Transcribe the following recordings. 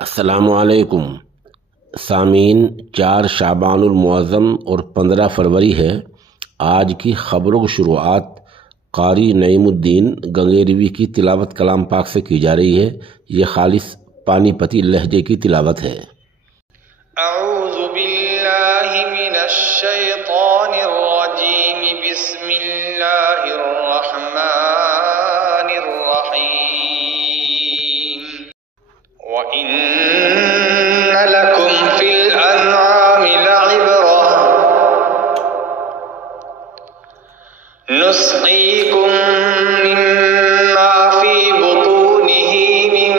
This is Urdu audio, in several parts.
السلام علیکم سامعین، 4 شعبان المعظم اور 15 فروری ہے۔ آج کی خبروں کی شروعات قاری نعیم الدین گنگیروی کی تلاوت کلام پاک سے کی جا رہی ہے۔ یہ خالص پانی پتی لہجے کی تلاوت ہے۔ اعوذ باللہ من الشیطان الرجیم، بسم اللہ الرحمن الرحیم۔ وَإِنَّ لَكُمْ فِي الْأَنْعَامِ لَعِبْرَةً نُسْقِيكُم مِّمَّا فِي بُطُونِهِ مِن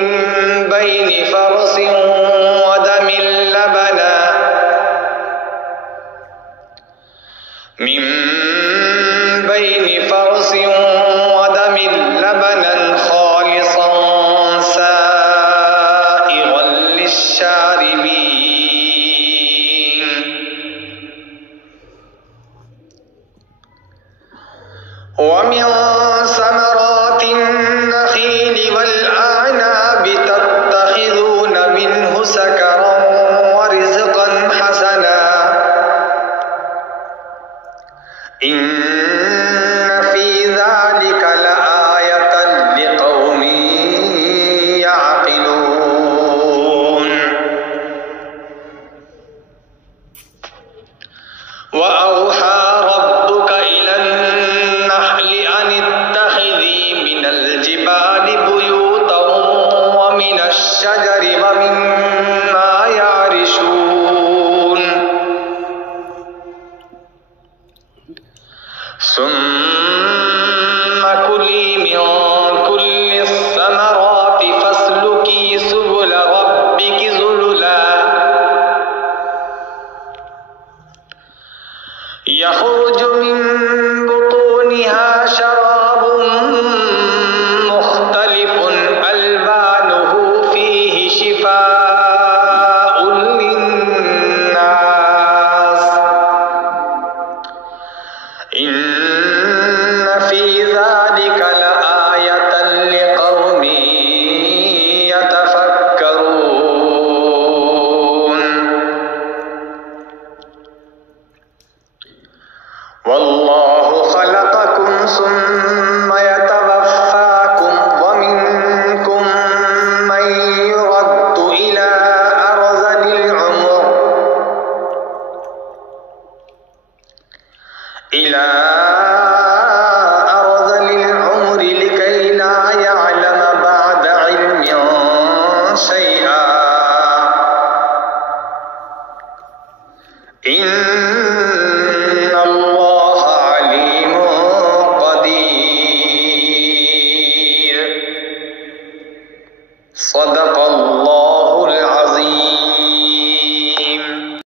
بَيْنِ فَرْثٍ وَدَمٍ لَبَنًا خَالِصًا سَائِغًا لِّلشَّارِبِينَ، وَمِن ثَمَرَاتِ النَّخِيلِ وَالْأَعْنَابِ تَتَّخِذُونَ مِنْهُ سَكَرًا وَرِزْقًا حَسَنًا، إِنَّ فِي ذَلِكَ لَآيَةً لِقَوْمٍ يَعْقِلُونَ۔ وَأَوْحَىٰ رَبُّكَ إِلَى النَّحْلِ أَنِ اتَّخِذِي مِنَ الْجِبَالِ بُيُوتًا وَمِنَ الشَّجَرِ وَمِمَّا يَعْرِشُونَ، ثُمَّ كُلِي مِن كُلِّ الثَّمَرَاتِ فَاسْلُكِي سُبُلَ رَبِّكِ ذُلُلًا يَخْرُجُ مِن بُطُونِهَا شَرَابٌ مُّخْتَلِفٌ أَلْوَانُهُ فِيهِ شِفَاءٌ لِّلنَّاسِ، إِنَّ فِي ذَلِكَ لَآيَةً لِقَوْمٍ يَتَفَكَّرُونَ۔ وَاللَّهُ خَلَقَكُمْ ثُمَّ يَتَوَفَّاكُمْ، وَمِنكُم مَّن يُرَدُّ إِلَىٰ أَرْذَلِ الْعُمُرِ لِكَيْ لَا يَعْلَمَ بَعْدَ عِلْمٍ شَيْئًا، إِنَّ اللَّهَ عَلِيمٌ قَدِيرٌ۔ صدق اللہ